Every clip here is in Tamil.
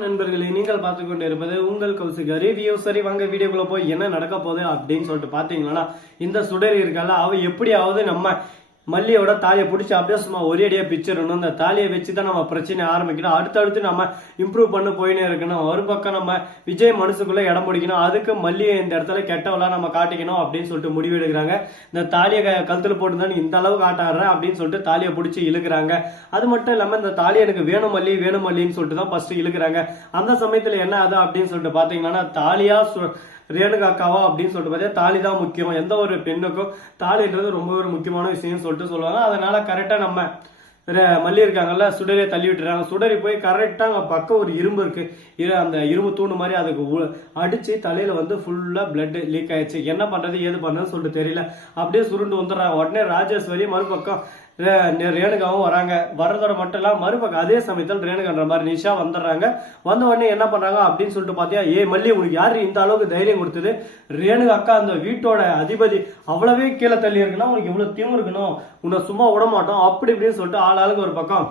நண்பர்களே நீங்கள் பார்த்து கொண்டு இருப்பது உங்கள் கௌசிகா ரிவ்யூ சரி வாங்க வீடியோக்குள்ள போய் என்ன நடக்க போகுது அப்படின்னு சொல்லிட்டு பாத்தீங்களா இந்த சுடர் இருக்கல அவ எப்படியாவது நம்ம மல்லியோட தாலியை பிடிச்சி அப்படியே சும்மா ஒரே அடியா பிச்சிடணும். அந்த தாலியை வச்சு தான் நம்ம பிரச்சனை ஆரம்பிக்கணும். அடுத்தடுத்து நம்ம இம்ப்ரூவ் பண்ண போயினே இருக்கணும். ஒரு பக்கம் நம்ம விஜய் மனசுக்குள்ளே இடம் பிடிக்கணும். அதுக்கு மல்லியை இந்த இடத்துல கெட்டவெல்லாம் நம்ம காட்டிக்கணும் அப்படின்னு சொல்லிட்டு முடிவு எடுக்கிறாங்க. இந்த தாலியை க- கழுத்துல இந்த அளவு காட்டாடுறேன் அப்படின்னு சொல்லிட்டு தாலியை பிடிச்சி இழுக்கிறாங்க. அது மட்டும் இல்லாமல் இந்த தாலி எனக்கு வேணும் மல்லி வேணும் மல்லின்னு சொல்லிட்டு தான் ஃபஸ்ட்டு இழுக்கிறாங்க. அந்த சமயத்தில் என்ன அது அப்படின்னு சொல்லிட்டு பார்த்தீங்கன்னா தாலியாக ரேணுகாக்காவா அப்படின்னு சொல்லிட்டு பார்த்தீங்கன்னா தாலி தான் முக்கியம். எந்த ஒரு பெண்ணுக்கும் தாலின்றது ரொம்ப ஒரு முக்கியமான விஷயம்னு சொல்லிட்டு சொல்லுவாங்க. அதனால கரெக்டாக நம்ம மல்லி இருக்காங்கல்ல சுடரே தள்ளி விட்டுறாங்க. சுடரி போய் கரெக்டாக அங்கே பக்கம் ஒரு இரும்பு இருக்குது இரு அந்த இரும்பு தூண்டு மாதிரி அதுக்கு அடித்து தலையில் வந்து ஃபுல்லாக பிளட் லீக் ஆயிடுச்சு. என்ன பண்ணுறது ஏது பண்ணுறதுன்னு சொல்லிட்டு தெரியல. அப்படியே சுருண்டு வந்துடுறாங்க. உடனே ராஜேஸ்வரி மறுபக்கம் ரேணுகாவும் வராங்க. வர்றதோட மட்டும் இல்லாம மறுபக்கம் அதே சமயத்தில் ரேணுகான்ற மாதிரி நிஷா வந்துடுறாங்க. வந்த உடனே என்ன பண்ணுறாங்க அப்படின்னு சொல்லிட்டு பார்த்தியா ஏ மல்லி உனக்கு யார் இந்த அளவுக்கு தைரியம் கொடுத்தது? ரேணுகா அக்கா அந்த வீட்டோட அதிபதி அவ்வளவே கீழே தள்ளி இருக்குன்னா உனக்கு இவ்வளோ திமிரு இருக்கணும் உன்னை சும்மா விட மாட்டோம் அப்படி இப்படின்னு சொல்லிட்டு ஆள் ஆளுக்கு ஒரு பக்கம்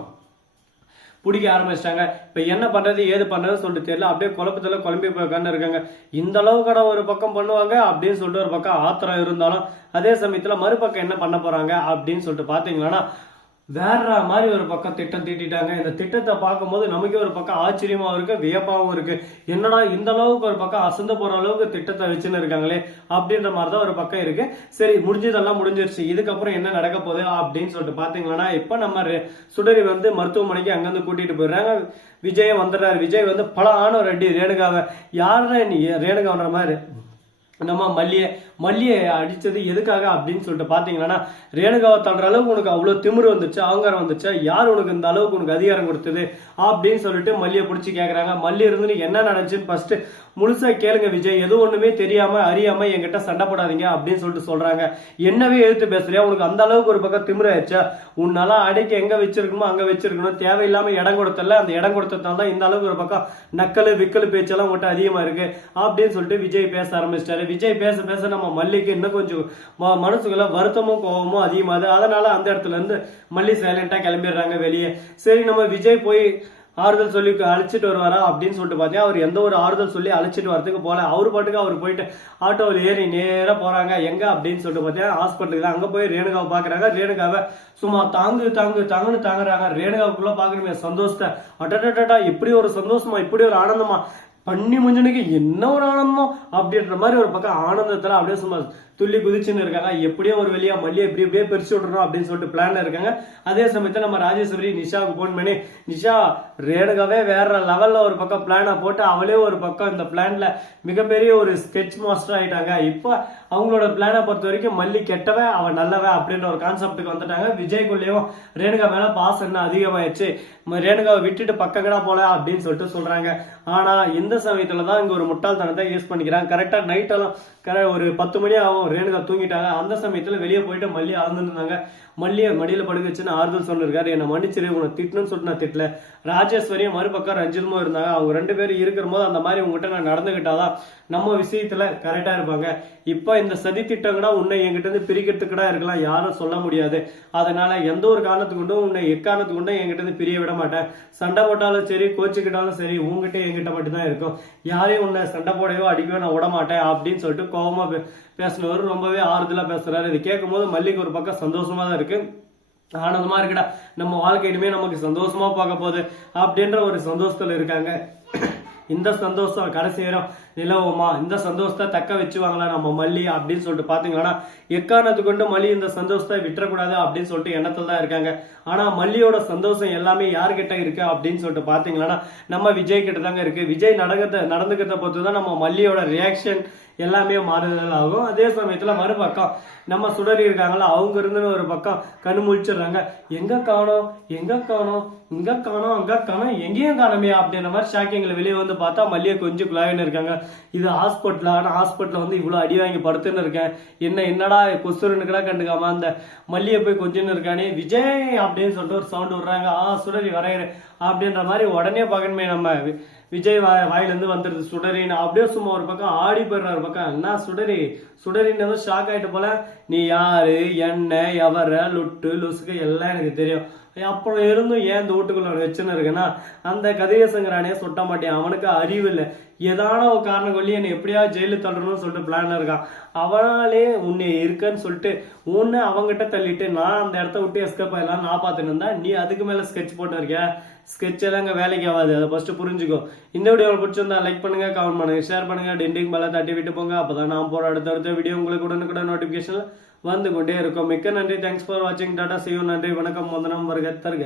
பிடிக்க ஆரம்பிச்சிட்டாங்க. இப்போ என்ன பண்றது ஏது பண்றது சொல்லிட்டு தெரியல. அப்படியே குழப்பத்துல குழம்பி போய் இருக்காங்க. இந்த அளவுக்கு ஒரு பக்கம் பண்ணுவாங்க அப்படின்னு சொல்லிட்டு ஒரு பக்கம் ஆத்திரம் இருந்தாலும் அதே சமயத்துல மறுபக்கம் என்ன பண்ண போறாங்க அப்படின்னு சொல்லிட்டு பார்த்தீங்கன்னா வேற மாதிரி ஒரு பக்கம் திட்டம் தீட்டிட்டாங்க. இந்த திட்டத்தை பார்க்கும்போது நமக்கே ஒரு பக்கம் ஆச்சரியமாகவும் இருக்குது வியப்பாகவும் இருக்குது என்னடா இந்த அளவுக்கு ஒரு பக்கம் அசந்து போகிற அளவுக்கு திட்டத்தை வச்சுன்னு இருக்காங்களே அப்படின்ற மாதிரி தான் ஒரு பக்கம் இருக்குது சரி முடிஞ்சதெல்லாம் முடிஞ்சிருச்சு. இதுக்கப்புறம் என்ன நடக்க போகுது அப்படின்னு சொல்லிட்டு பார்த்தீங்கன்னா இப்போ நம்ம சுடரி வந்து மருத்துவமனைக்கு அங்கேருந்து கூட்டிகிட்டு போயிடுறாங்க. விஜய் வந்துடுறாரு. விஜய் வந்து பல ஆணவ ரெட்டி ரேணுகாவை. யாருன்னா நீ ரேணுகான்ற மாதிரி? நம்ம மல்லியை மல்லியை அடித்தது எதுக்காக அப்படின்னு சொல்லிட்டு பார்த்தீங்கன்னா ரேணுகாவை தள்ளுற அளவுக்கு உனக்கு அவ்வளோ திமிர் வந்துச்சு அகங்காரம் வந்துச்சு யார் உனக்கு இந்த அளவுக்கு உனக்கு அதிகாரம் கொடுத்தது அப்படின்னு சொல்லிட்டு மல்லியை பிடிச்சி கேட்குறாங்க மல்லி இருந்து என்ன நினச்சின்னு ஃபஸ்ட்டு முழுசாக கேளுங்க விஜய் எது ஒன்றுமே தெரியாமல் அறியாமல் என்கிட்ட சண்டை போடாதீங்க அப்படின்னு சொல்லிட்டு சொல்கிறாங்க என்னவே எழுத்து பேசுறியா? உனக்கு அந்த அளவுக்கு ஒரு பக்கம் திமிர ஆயிடுச்சா? உன்னால அடைக்க எங்கே வச்சிருக்கணுமோ அங்கே வச்சிருக்கணும் தேவையில்லாமல் இடம் கொடுத்தல அந்த இடம் கொடுத்ததுனால தான் இந்த அளவுக்கு ஒரு பக்கம் நக்கலு விக்கலு பேச்செல்லாம் உங்கள்கிட்ட அதிகமாக இருக்குது அப்படின்னு சொல்லிட்டு விஜய் பேச ஆரம்பிச்சிட்டாரு. விஜய் பேச பேச நம்ம மல்லிக்கு இன்னும் கொஞ்சம் மனசுக்குள்ள வருத்தமும் கோபமும் அதிகமாகுது. அதனால அந்த இடத்துல இருந்து மல்லி சைலண்டா கிளம்பிடுறாங்க வெளியே. சரி நம்ம விஜய் போய் ஆறுதல் சொல்லி அழைச்சிட்டு வருவாரா அப்படின்னு சொல்லிட்டு பார்த்தீங்கன்னா அவர் எந்த ஒரு ஆறுதல் சொல்லி அழைச்சிட்டு வரதுக்கு போல அவர் பாட்டுக்கு அவர் போயிட்டு ஆட்டோவில் ஏறி நேராக போறாங்க. எங்க அப்படின்னு சொல்லிட்டு பார்த்தீங்கன்னா ஹாஸ்பிட்டலுக்கு தான். அங்கே போய் ரேணுகாவை பார்க்குறாங்க. ரேணுகாவை சும்மா தாங்கு தாங்கு தாங்குன்னு தாங்குறாங்க. ரேணுகாவுக்குள்ளே பார்க்கணுமே சந்தோஷத்தை. அட்டட்டா இப்படி ஒரு சந்தோஷமா இப்படி ஒரு ஆனந்தமா. பண்ணி முஞ்சனுக்கு என்ன ஒரு ஆனந்தம்? அப்படின்ற மாதிரி ஒரு பக்கம் ஆனந்தத்தில் அப்படியே சும்மா துள்ளி குதிச்சுன்னு இருக்காங்க. எப்படியோ ஒரு வழியா மல்லியை எப்படி எப்படியே பிரிச்சு விட்டுறோம் அப்படின்னு சொல்லிட்டு பிளான்ல இருக்காங்க. அதே சமயத்துல நம்ம ராஜேஸ்வரி நிஷாவுக்கு போன் பண்ணி நிஷா ரேணுகாவே வேற லெவல்ல ஒரு பக்கம் பிளானை போட்டு அவளே ஒரு பக்கம் இந்த பிளான்ல மிகப்பெரிய ஒரு ஸ்கெட்ச் மாஸ்டர் ஆயிட்டாங்க. இப்போ அவங்களோட பிளானை பொறுத்த வரைக்கும் மல்லி கெட்டவ அவ நல்லவ அப்படின்ற ஒரு கான்செப்ட்டுக்கு வந்துட்டாங்க. விஜய்க்குள்ளேயும் ரேணுகா மேல பாசம் என்ன அதிகமாயிடுச்சு. ரேணுகாவை விட்டுட்டு பக்கங்கடா போல அப்படின்னு சொல்லிட்டு சொல்றாங்க. ஆனா இந்த சமயத்துல தான் இங்க ஒரு முட்டாள்தனத்தை யூஸ் பண்ணிக்கிறாங்க. கரெக்டா நைட் எல்லாம் ஒரு பத்து மணி ஆகும். ரேணுகா தூங்கிட்டாங்க. அந்த சமயத்துல வெளியே போயிட்டு மல்லி அளந்துருந்தாங்க மல்லியை மடியில் படுக்க வச்சுன்னு ஆறுதல் சொல்லியிருக்காரு என்னை மன்னிச்சிரு உன்னை திட்டணும்னு சொல்லிட்டு நான் திட்டல. ராஜேஸ்வரியும் மறுபக்கம் ரஞ்சிதமும் இருந்தாங்க. அவங்க ரெண்டு பேரும் இருக்கிற போது அந்த மாதிரி உங்ககிட்ட நான் நடந்துகிட்டாதான் நம்ம விஷயத்துல கரெக்டாக இருப்பாங்க. இப்போ இந்த சதி திட்டங்கடா உன்னை என்கிட்ட இருந்து பிரிக்கிறதுக்குடா இருக்கலாம். யாரும் சொல்ல முடியாது. அதனால எந்த ஒரு காரணத்துக்கு கொண்டும் உன்னை எக்காரணத்துக்கு கொண்டும் என்கிட்ட இருந்து பிரிய விட மாட்டேன். சண்டை போட்டாலும் சரி கோச்சுக்கிட்டாலும் சரி உங்ககிட்ட என்கிட்ட மட்டும்தான் இருக்கும். யாரையும் உன்னை சண்டை போடவோ அடிக்கவோ நான் விட மாட்டேன் அப்படின்னு சொல்லிட்டு கோவமா பே- பேசினவர் ரொம்பவே ஆறுதலாக பேசுறாரு. இது கேட்கும் போது மல்லிக்கு ஒரு பக்கம் சந்தோஷமா தான் இருக்கு. ஆனந்தமா இருக்குடா. நம்ம வாழ்க்கையிலுமே நமக்கு சந்தோஷமா பார்க்க போகுது. அப்படின்ற ஒரு சந்தோஷத்துல இருக்காங்க. இந்த சந்தோஷம் கடைசி நேரம். நிலவுமா இந்த சந்தோஷத்தை தக்க வச்சுவாங்களா நம்ம மல்லி அப்படின்னு சொல்லிட்டு பாத்தீங்கன்னா எக்காரணத்து கொண்டு மல்லி இந்த சந்தோஷத்தை விட்டுறக்கூடாது அப்படின்னு சொல்லிட்டு எண்ணத்துல தான் இருக்காங்க. ஆனா மல்லியோட சந்தோஷம் எல்லாமே யார்கிட்ட இருக்கு அப்படின்னு சொல்லிட்டு பாத்தீங்கன்னா நம்ம விஜய் கிட்ட தாங்க இருக்கு. விஜய் நடக்கிறத நடந்துக்கிறத பொறுத்து தான் நம்ம மல்லியோட ரியாக்ஷன் எல்லாமே மாறுதல் ஆகும். அதே சமயத்துல மறுபக்கம் நம்ம சுடறி இருக்காங்களா அவங்க இருந்து ஒரு பக்கம் கண்ணு முழிச்சிடுறாங்க. எங்க காணோம்? எங்க காணோம்? இங்க காணோம்? அங்க காணோம்? எங்கேயும் காணோமே அப்படின்ற மாதிரி ஷாக்கிங்ல வெளியே வந்து பார்த்தா மல்லியை கொஞ்சம் குழாயின்னு இருக்காங்க. இது ஹாஸ்பிட்டல் ஆனா ஹாஸ்பிட்டலில் வந்து இவ்வளவு அடி வாங்கி படுத்துன்னு இருக்கேன். என்ன என்னடா கொசுருன்னு கண்டுக்காம அந்த மல்லியை போய் கொஞ்சம் இருக்கானே. விஜய் அப்படின்னு சொல்லிட்டு ஒரு சவுண்ட் விடுறாங்க. ஆ சுடரி வரைகிறேன். அப்படின்ற மாதிரி உடனே பார்க்கணுமே நம்ம. விஜய் வாய வாயிலிருந்து வந்துருது. சுடரின்னு அப்படியே சும்மா ஒரு பக்கம் ஆடி போயிடுற ஒரு பக்கம். என்ன சுடரி சுடரின்னு ஷாக் ஆகிட்டு போல. நீ யாரு என்ன எவர லுட்டு லுசுக்கு எல்லாம் எனக்கு தெரியும். அப்புறம் இருந்தும் ஏன் இந்த வீட்டுக்குள்ள வச்சுன்னு இருக்கேன்னா அந்த கதிரேசங்கிறானே சொட்ட மாட்டேன். அவனுக்கு அறிவு இல்லை. ஏதான ஒரு காரணம் கொல்லி என்னை எப்படியாவது ஜெயிலு தள்ளணும்னு சொல்லிட்டு பிளான் இருக்கான். அவனாலே உன்னை இருக்கன்னு சொல்லிட்டு உன்னை அவங்ககிட்ட தள்ளிட்டு நான் அந்த இடத்த விட்டு எஸ்கேப் ஆகலாம் நான் பார்த்துட்டு இருந்தா நீ அதுக்கு மேல ஸ்கெட்ச் போட்டு இருக்க ஸ்கெட்ச் எல்லாம் அங்கே வேலைக்கு ஆகாது. அதை ஃபர்ஸ்ட் புரிஞ்சுக்கோ. இந்த வீடியோ பிடிச்சிருந்தா லைக் பண்ணுங்க கமெண்ட் பண்ணுங்க ஷேர் பண்ணுங்க டெண்டிங் மேல தட்டி விட்டு போங்க. அப்பதான் நான் போற அடுத்தடுத்த வீடியோ உங்களுக்கு உடனுக்குடன் நோட்டிபிகேஷன் வந்து கொண்டே இருக்கும். மிக்க நன்றி. தேங்க்ஸ் ஃபார் வாட்சிங் டாடா சிவ நன்றி. வணக்கம். வந்தனம் வருக தருக.